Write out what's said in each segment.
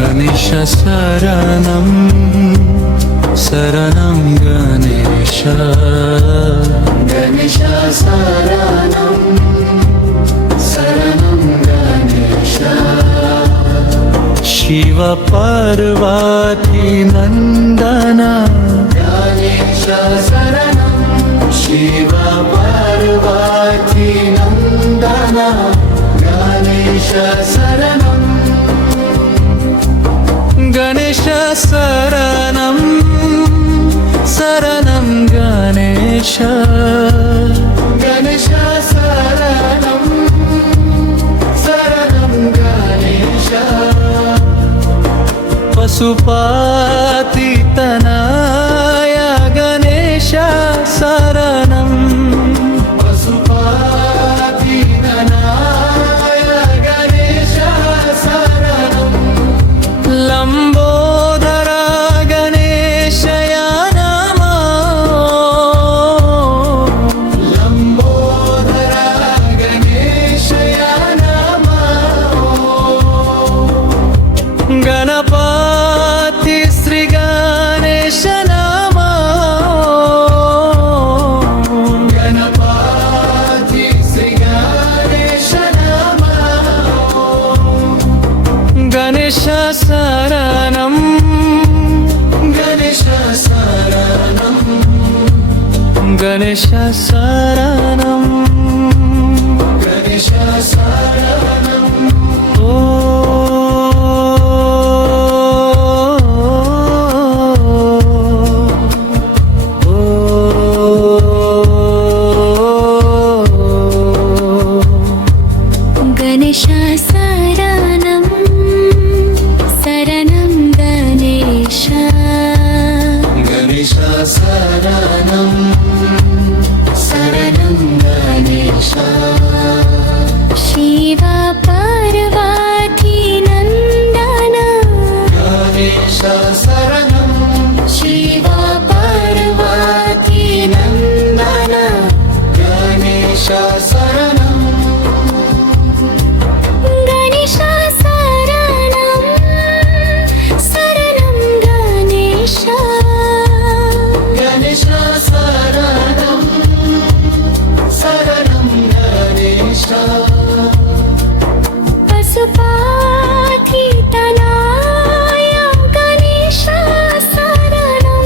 गणेश शरणं शरणं गणेश गणेश शरणं शरणं गणेश शिव पार्वती नंदन गणेश शरणं शिव पार्वती नंदन गणेश शरणं गणेश शरणं शरणं गणेश गणेश शरणं शरणं गणेश पशुपतितनय गणेश शरणं पशुपतितनय गणेश शरणं लंबोदर गणेशया नमो लंबोदर गणेशया नमो गणपति श्री गणेश नमो गणपति श्री गणेश नमो गणेश शरणं गणेश शरणं गणेश शरणं गणेश शरणं ओ गणेश शरणं शरणं गणेश गणेश शरणं शरणं गणेश शिव पार्वती नंदन गणेश शरणं शिव पार्वती नंदन गणेश शरणं गणेश शरणं शरणं गणेश गणेश शरणं शरणं गणेश पशुपतितनय गणेश शरणं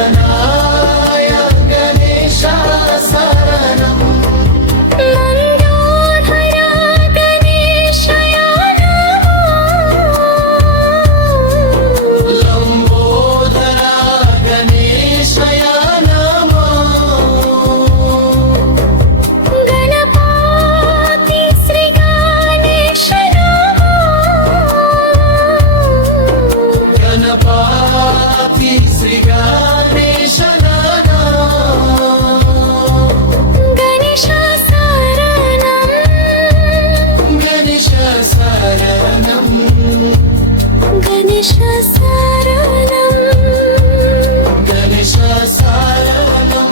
पशुपतितनय गणेश शरणं लंबोदर गणेशया नमो लंबोदर गणेशया नमो गणपति श्री गणेश नमो गणपति श्री गणेश नमो गणेश शरणं गणेश शरणं गणेश शरणं गणेश शरणं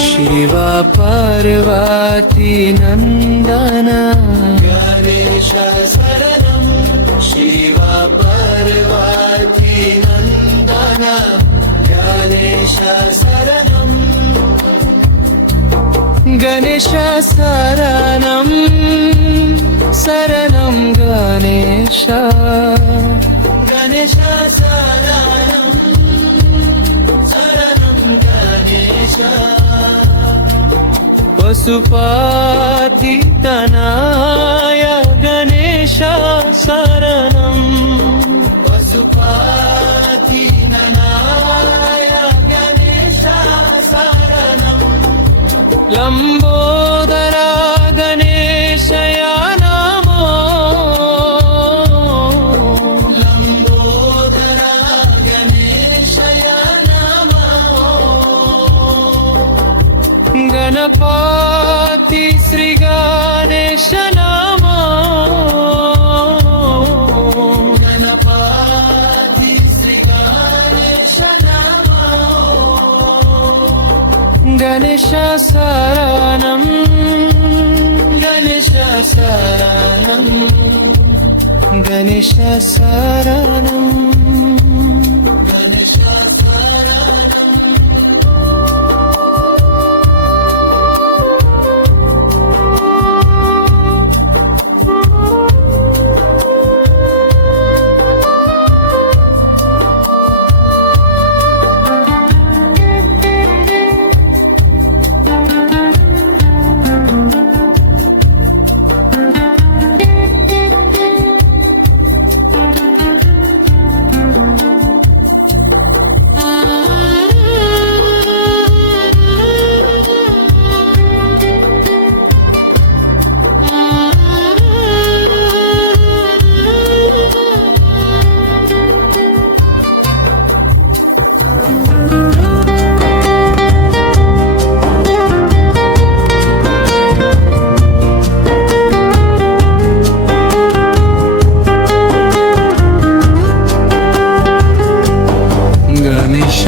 शिव पार्वती नंदन गणेश शरणं शिव पार्वती नंदन गणेश शरणं गणेश शरणं शरणं गणेश गणेश शरणं शरणं गणेश पशुपतितनय गणेश शरणं पशुपतितनय गणेश शरणं लंबोदर गणेशया नमो गणपति श्री गणेश नमो गणपति श्री गणेश नमो गणेश शरणं गणेश शरणं गणेश शरणं गणेश शरणं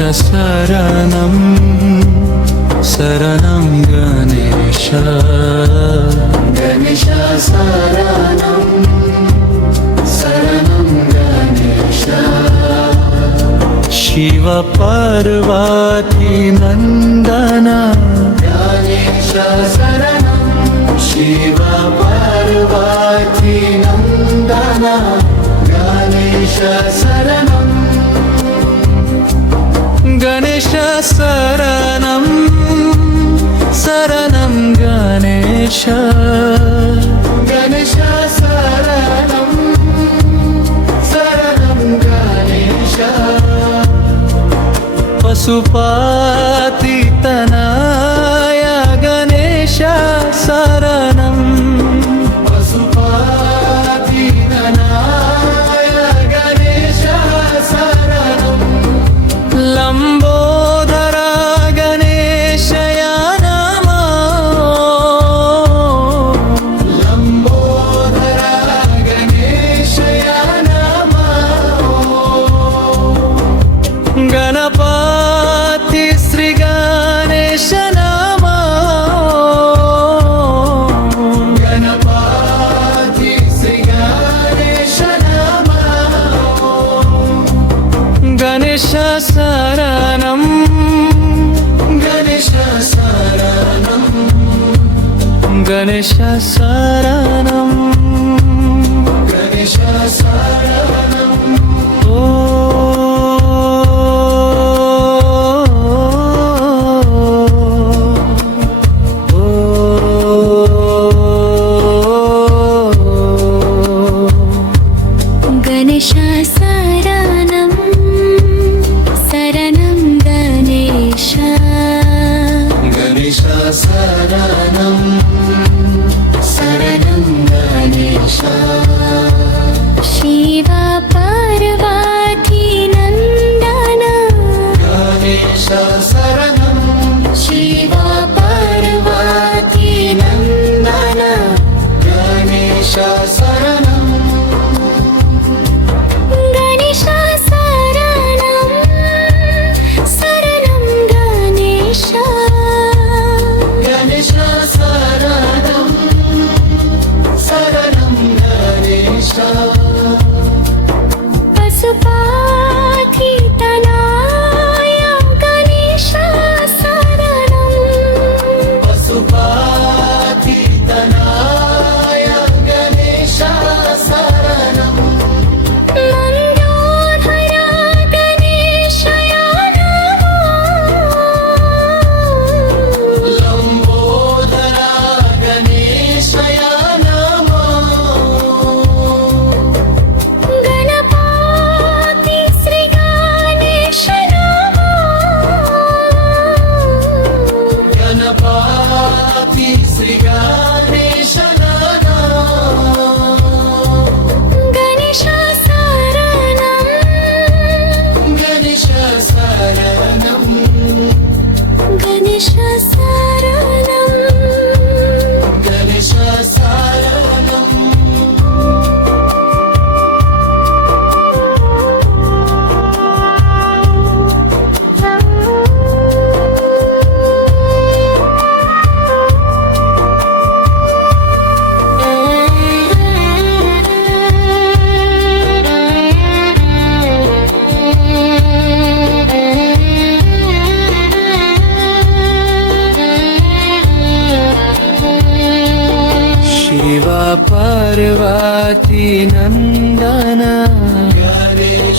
शरणं शरणं गणेश गणेश शरणं शरणं गणेश शिव पार्वती नंदन गणेश शरणं शिव पार्वती नंदन गणेश शरणं गणेश शरणं शरणं गणेश गणेश शरणं शरणं गणेश पशुपतितनय गणेश शरणं पशुपतितनय गणेश शरणं लंबोदर गणेशया नमो लंबोदर गणेशया नमो गणपति श्री गणेश नमो गणपति श्री गणेश नमो गणेश शरणं गणेश शरणं गणेश शरणं गणेश शरणं ओ गणेश शरणं शरणं गणेश गणेश शरणं शरणं गणेश शिव पार्वती नंदन गणेश शरणं शिव पार्वती नंदन गणेश शरणं गणेश शरणं शरणं गणेश गणेश शरणं शरणं गणेश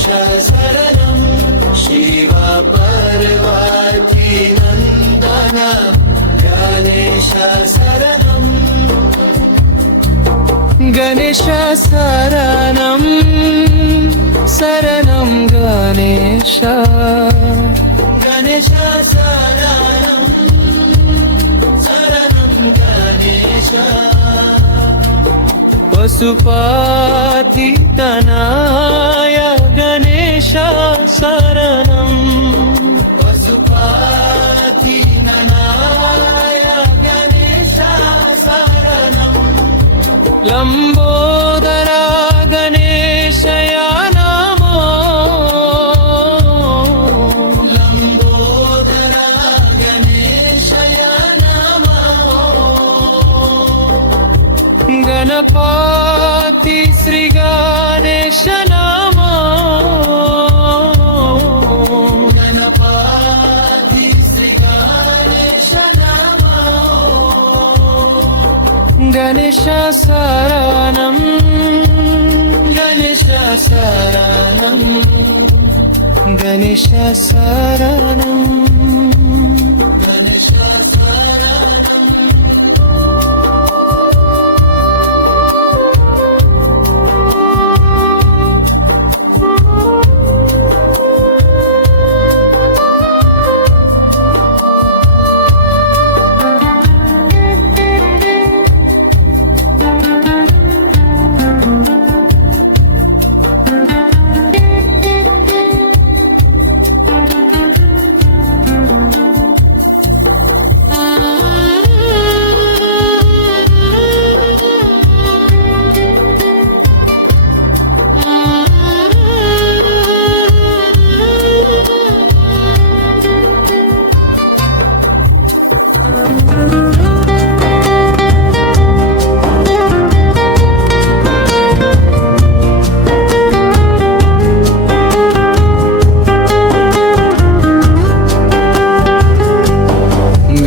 शरणं शिव पार्वती नन्दन गणेश शरणं गणेश शरणं शरणं गणेश गणेश शरणं शरणं गणेश पशुपतितनय गणेश शरणं पशुपतितनय गणेश शरणं लम्बोदरा गणेशया नमो लम्बोदरा गणेशया नमो गणपति श्री गणेश नमो गणपति श्री गणेश नमो गणेश शरणं गणेश शरणं गणेश शरणं गणेश शरणं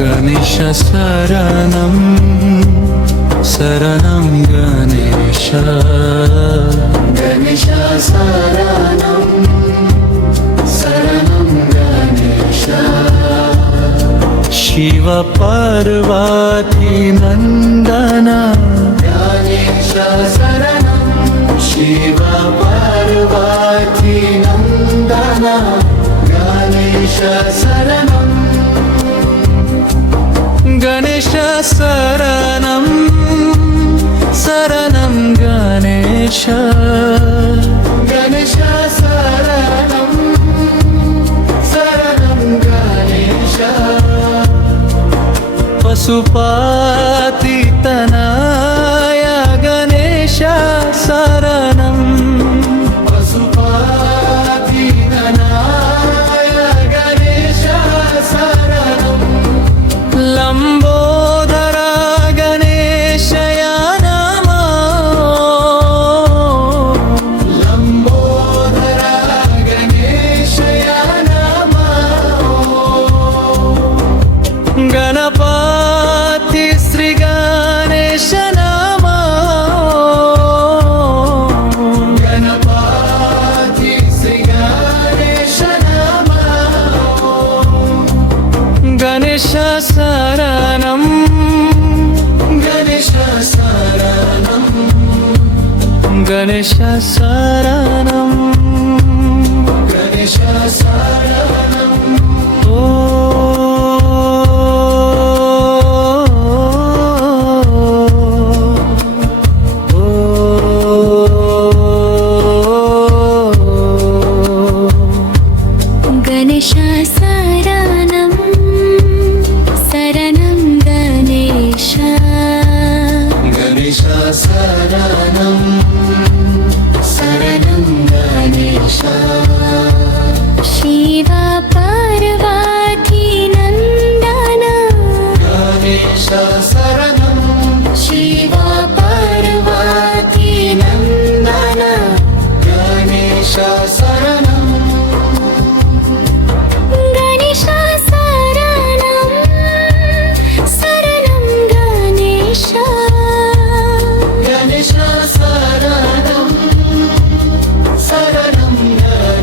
गणेश शरणं शरणं गणेश गणेश शरणं शरणं गणेश शिव पार्वती नन्दन गणेश शरणं शिव पार्वती नन्दन गणेश शरणं गणेश शरणं शरणं गणेश गणेश शरणं शरणं गणेश पशुपतितनय गणेश शरणं पशुपतितनय गणेश शरणं लम्बोदरा गणेशया नमो लम्बोदरा गणेशया नमो गणपति श्री गणेश नमो गणपति श्री गणेश नमो गणेश शरणं गणेश शरणं गणेश शरणं गणेश शरणं ओ गणेश शरणं शरणं गणेश गणेश शरणं शरणं गणेश शिव पार्वती नन्दन गणेश शरणं शिव पार्वती नन्दन गणेश शरणं गणेश शरणं शरणं गणेश गणेश शरणं शरणं गणेश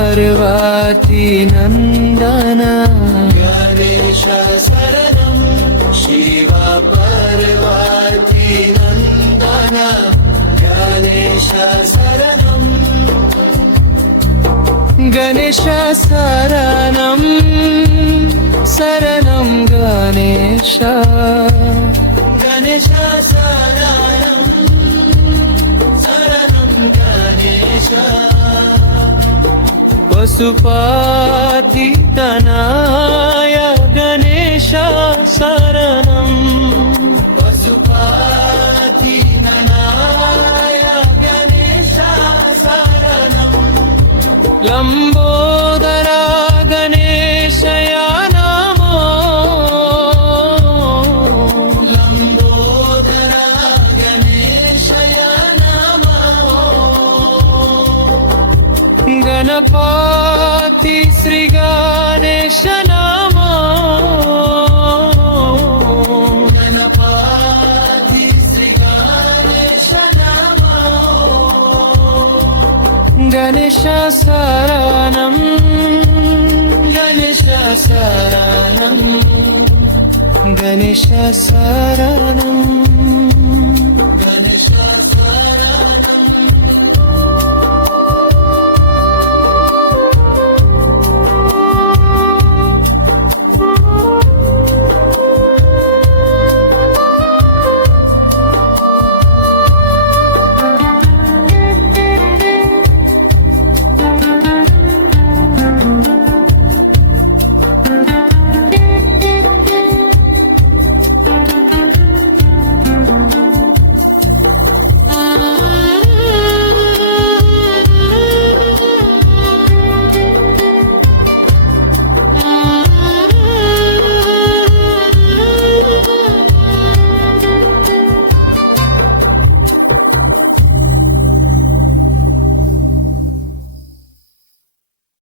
పార్వతీ నందన గణేశ శరణం శివ పార్వతీ నందన గణేశ శరణం గణేశ శరణం శరణం గణేశ గణేశ శరణం శరణం గణేశ పశుపతి తనయ గణేశ శరణం పశుపతి ననాయ గణేశ శరణం లంబోదర గణేశయ నమో లంబోదర గణేశయ నమో గణపతి శ్రీ గణేశ నమో గణపతి శ్రీ గణేశ నమో గణేశ శరణం గణేశ శరణం గణేశ శరణం